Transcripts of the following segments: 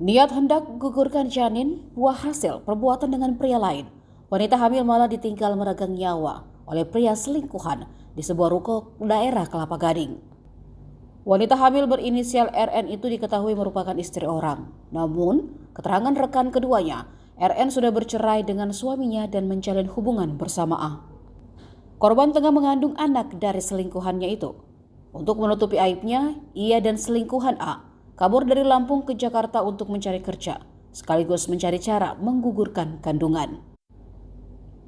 Niat hendak gugurkan janin, buah hasil perbuatan dengan pria lain. Wanita hamil malah ditinggal meregang nyawa oleh pria selingkuhan di sebuah ruko daerah Kelapa Gading. Wanita hamil berinisial RN itu diketahui merupakan istri orang. Namun, keterangan rekan keduanya, RN sudah bercerai dengan suaminya dan menjalin hubungan bersama A. Korban tengah mengandung anak dari selingkuhannya itu. Untuk menutupi aibnya, ia dan selingkuhan A kabur dari Lampung ke Jakarta untuk mencari kerja, sekaligus mencari cara menggugurkan kandungan.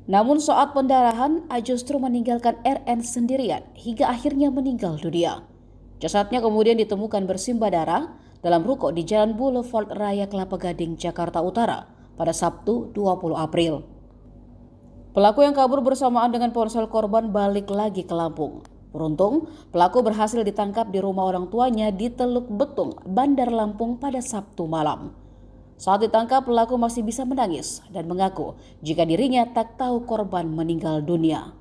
Namun saat pendarahan, A justru meninggalkan RN sendirian hingga akhirnya meninggal dunia. Jasadnya kemudian ditemukan bersimbah darah dalam ruko di Jalan Boulevard Raya Kelapa Gading, Jakarta Utara pada Sabtu 20 April. Pelaku yang kabur bersamaan dengan ponsel korban balik lagi ke Lampung. Beruntung, pelaku berhasil ditangkap di rumah orang tuanya di Teluk Betung, Bandar Lampung pada Sabtu malam. Saat ditangkap, pelaku masih bisa menangis dan mengaku jika dirinya tak tahu korban meninggal dunia.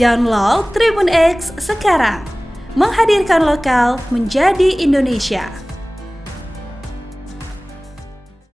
Download Tribun X sekarang, menghadirkan lokal menjadi Indonesia.